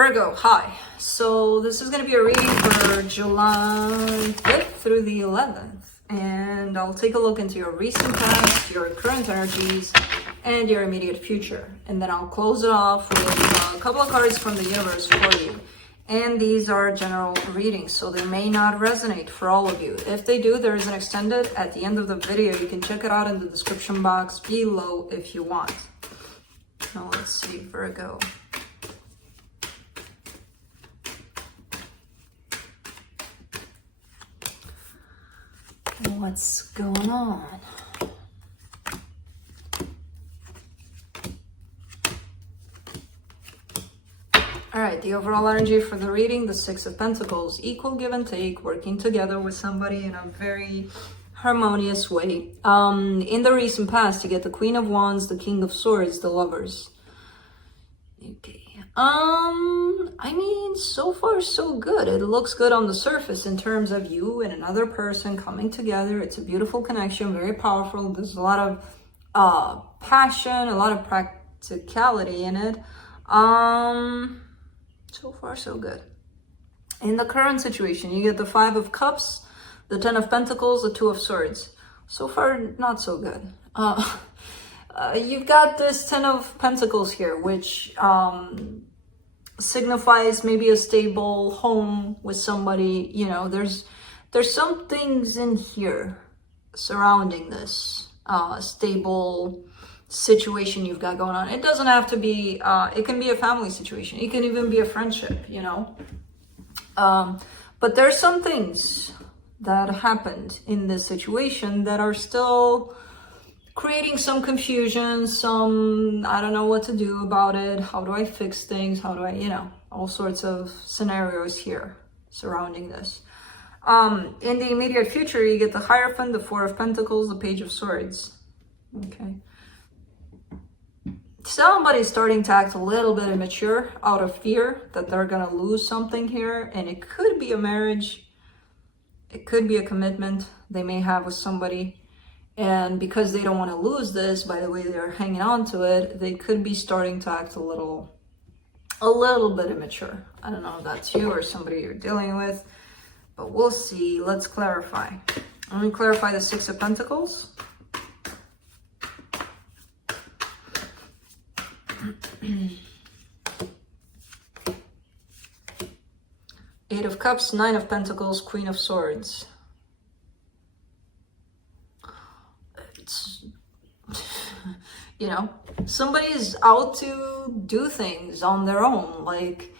Virgo, hi. So this is going to be a reading for July 5th through the 11th. And I'll take a look into your recent past, your current energies, and your immediate future. And then I'll close it off with a couple of cards from the universe for you. And these are general readings, so they may not resonate for all of you. If they do, there is an extended at the end of the video. You can check it out in the description box below if you want. Now let's see, Virgo. What's going on? All right, the overall energy for the reading, the Six of Pentacles, equal give and take, working together with somebody in a very harmonious way. In the recent past, you get the Queen of Wands, the King of Swords, the Lovers. Okay. I mean, so far so good. It looks good on the surface in terms of you and another person coming together. It's a beautiful connection, very powerful. There's a lot of passion, a lot of practicality in it. So far so good. In the current situation, you get the Five of Cups, the Ten of Pentacles, the Two of Swords. So far, not so good. You've got this Ten of Pentacles here, which signifies maybe a stable home with somebody. You know, there's some things in here surrounding this stable situation you've got going on. It doesn't have to be, it can be a family situation. It can even be a friendship, you know. But there's some things that happened in this situation that are still creating some confusion, some, I don't know what to do about it. How do I fix things? How do I, you know, all sorts of scenarios here surrounding this. In the immediate future, you get the Hierophant, the Four of Pentacles, the Page of Swords. Okay. Somebody's starting to act a little bit immature out of fear that they're going to lose something here. And it could be a marriage. It could be a commitment they may have with somebody. And because they don't want to lose this, by the way they're hanging on to it, they could be starting to act a little bit immature. I don't know if that's you or somebody you're dealing with, but we'll see. Let's clarify. Let me clarify the Six of Pentacles. Eight of Cups, Nine of Pentacles, Queen of Swords. It's, you know, somebody's out to do things on their own. Like,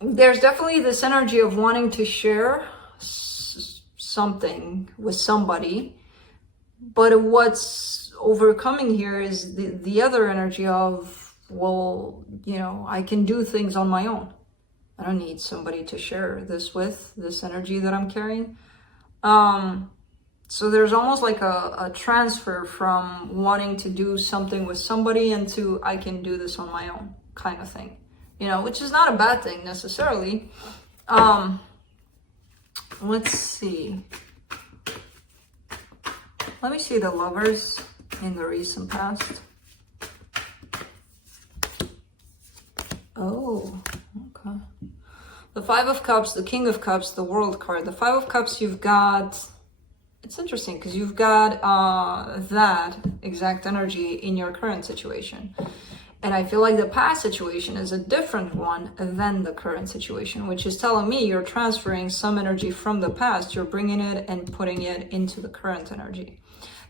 there's definitely this energy of wanting to share something with somebody, but what's overcoming here is the other energy of, well, you know, I can do things on my own. I don't need somebody to share this with, this energy that I'm carrying. So there's almost like a transfer from wanting to do something with somebody into I can do this on my own kind of thing, you know, which is not a bad thing necessarily. Let's see. Let me see the Lovers in the recent past. Oh, okay. The Five of Cups, the King of Cups, the World card. The Five of Cups, you've got, it's interesting because you've got that exact energy in your current situation. And I feel like the past situation is a different one than the current situation, which is telling me you're transferring some energy from the past, you're bringing it and putting it into the current energy.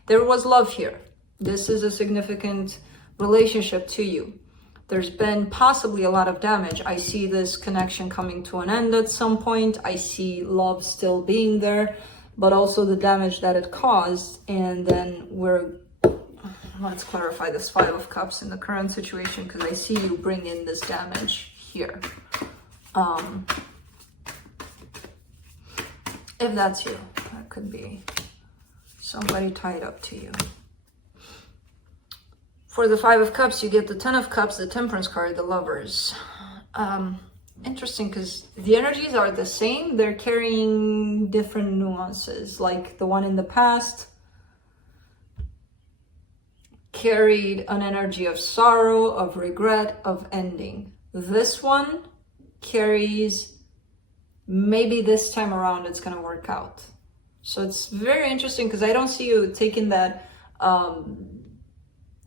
There was love here. This is a significant relationship to you. There's been possibly a lot of damage. I see this connection coming to an end at some point. I see love still being there, but also the damage that it caused. And then let's clarify this Five of Cups in the current situation, because I see you bring in this damage here. If that's you, that could be somebody tied up to you. For the Five of Cups, you get the Ten of Cups, the Temperance card, the Lovers. Interesting, because the energies are the same. They're carrying different nuances. Like the one in the past carried an energy of sorrow, of regret, of ending. This one carries, maybe this time around it's going to work out. So it's very interesting because I don't see you taking that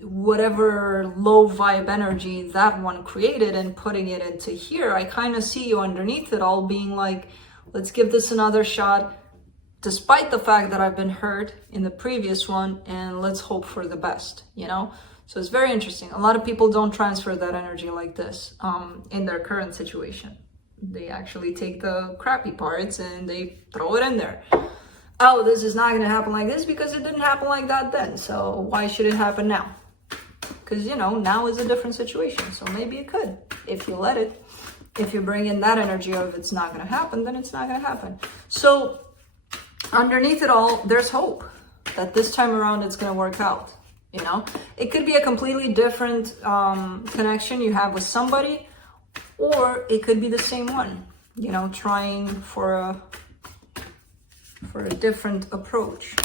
whatever low vibe energy that one created and putting it into here. I kind of see you underneath it all being like, let's give this another shot, despite the fact that I've been hurt in the previous one, and let's hope for the best, you know? So it's very interesting. A lot of people don't transfer that energy like this in their current situation. They actually take the crappy parts and they throw it in there. Oh, this is not going to happen like this because it didn't happen like that then. So why should it happen now? Because, you know, now is a different situation. So maybe it could, if you let it. If you bring in that energy of it's not going to happen, then it's not going to happen. So underneath it all, there's hope that this time around it's going to work out. You know, it could be a completely different connection you have with somebody, or it could be the same one, you know, trying for a different approach.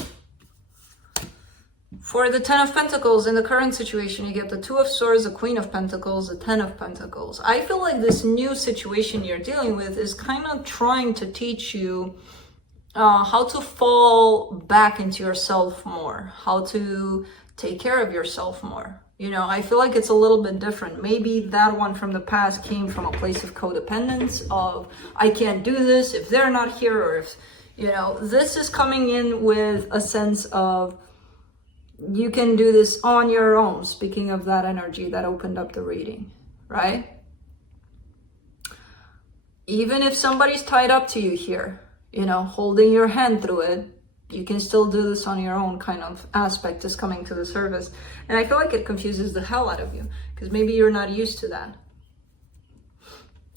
For the Ten of Pentacles, in the current situation, you get the Two of Swords, the Queen of Pentacles, the Ten of Pentacles. I feel like this new situation you're dealing with is kind of trying to teach you how to fall back into yourself more, how to take care of yourself more. You know, I feel like it's a little bit different. Maybe that one from the past came from a place of codependence, of I can't do this if they're not here, or if, you know, this is coming in with a sense of you can do this on your own. Speaking of that energy that opened up the reading, right? Even if somebody's tied up to you here, you know, holding your hand through it, you can still do this on your own kind of aspect is coming to the surface. And I feel like it confuses the hell out of you because maybe you're not used to that,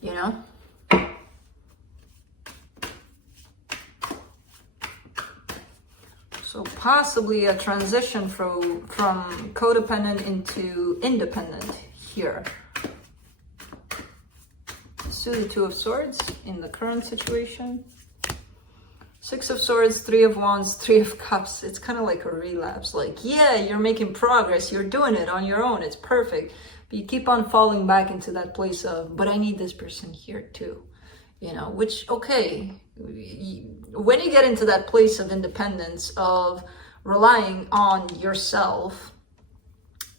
you know? So possibly a transition from codependent into independent here. So the Two of Swords in the current situation. Six of Swords, Three of Wands, Three of Cups. It's kind of like a relapse. Like, yeah, you're making progress. You're doing it on your own. It's perfect. But you keep on falling back into that place of, but I need this person here too. You know, which, okay, when you get into that place of independence, of relying on yourself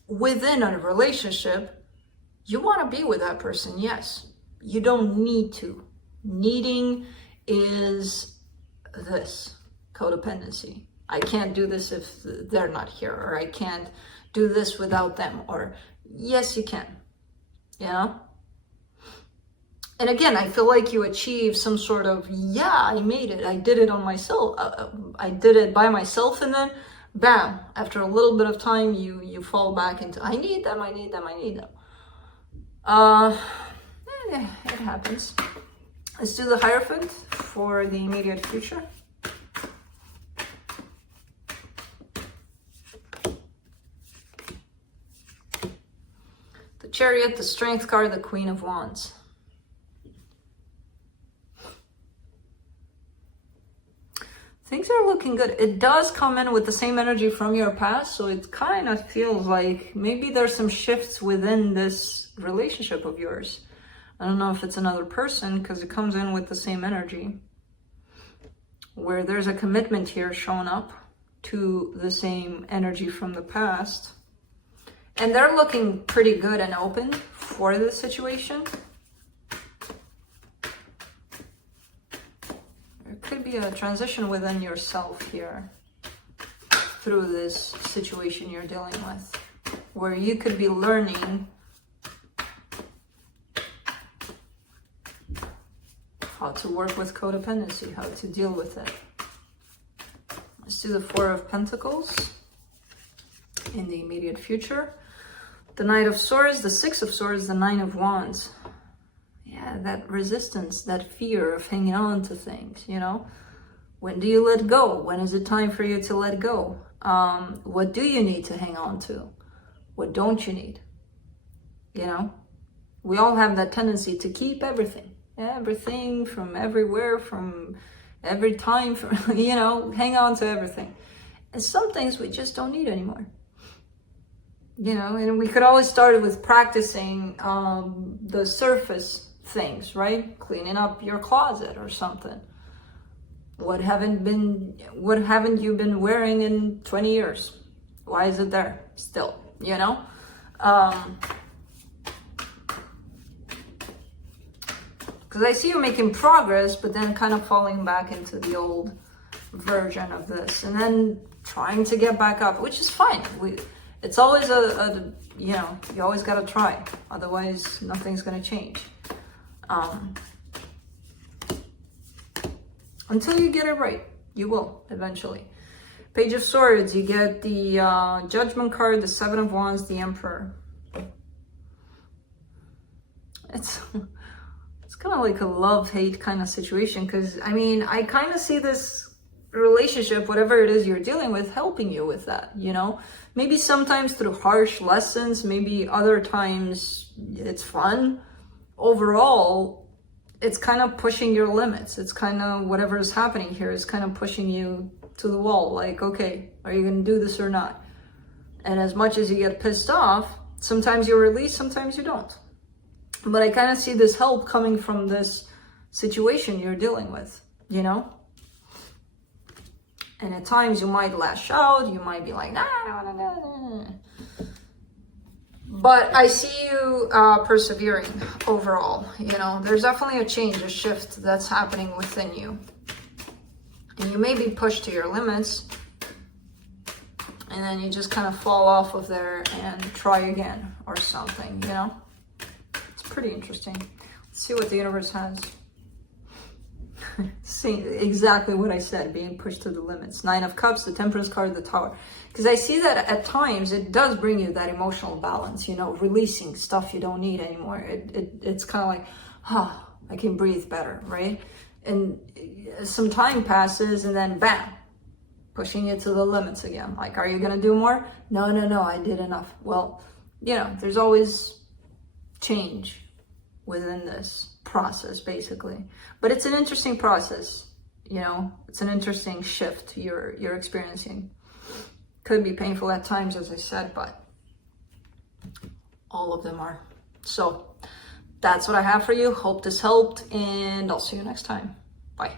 within a relationship, you want to be with that person, yes. You don't need to. Needing is this codependency. I can't do this if they're not here, or I can't do this without them, or yes, you can, you know? And again, I feel like you achieve some sort of, yeah, I made it. I did it on myself. I did it by myself. And then, bam, after a little bit of time, you fall back into, I need them, I need them, I need them. It happens. Let's do the Hierophant for the immediate future. The Chariot, the Strength card, the Queen of Wands. Things are looking good. It does come in with the same energy from your past, so it kind of feels like maybe there's some shifts within this relationship of yours. I don't know if it's another person, because it comes in with the same energy, where there's a commitment here showing up to the same energy from the past. And they're looking pretty good and open for this situation. Could be a transition within yourself here through this situation you're dealing with, where you could be learning how to work with codependency, how to deal with it. Let's do the Four of Pentacles in the immediate future. The Knight of Swords, the Six of Swords, the Nine of Wands. Yeah, that resistance, that fear of hanging on to things, you know? When do you let go? When is it time for you to let go? What do you need to hang on to? What don't you need? You know? We all have that tendency to keep everything. Everything from everywhere, from every time, from, you know, hang on to everything. And some things we just don't need anymore. You know, and we could always start with practicing the surface things, right? Cleaning up your closet or something. What haven't you been wearing in 20 years? Why is it there still, you know? Because I see you making progress, but then kind of falling back into the old version of this, and then trying to get back up, which is fine. It's always you know, you always got to try. Otherwise, nothing's going to change. Until you get it right. You will, eventually. Page of Swords, you get the Judgment card, the Seven of Wands, the Emperor. It's kind of like a love-hate kind of situation, because, I mean, I kind of see this relationship, whatever it is you're dealing with, helping you with that, you know? Maybe sometimes through harsh lessons, maybe other times it's fun. Overall, it's kind of pushing your limits. It's kind of, whatever is happening here is kind of pushing you to the wall. Like, okay, are you going to do this or not? And as much as you get pissed off, sometimes you release, sometimes you don't. But I kind of see this help coming from this situation you're dealing with, you know? And at times you might lash out, you might be like, nah, nah, nah, nah. But I see you persevering overall, you know? There's definitely a change, a shift that's happening within you. And you may be pushed to your limits, and then you just kind of fall off of there and try again or something, you know? It's pretty interesting. Let's see what the universe has. See exactly what I said, being pushed to the limits. Nine of Cups, the Temperance card, the Tower. Because I see that at times it does bring you that emotional balance, you know, releasing stuff you don't need anymore. It's kind of like, I can breathe better, right? And some time passes and then bam, pushing you to the limits again. Like, are you going to do more? No, I did enough. Well, you know, there's always change within this process, basically. But it's an interesting process, you know, it's an interesting shift you're experiencing. Could be painful at times, as I said, but all of them are. So that's what I have for you. Hope this helped, and I'll see you next time. Bye.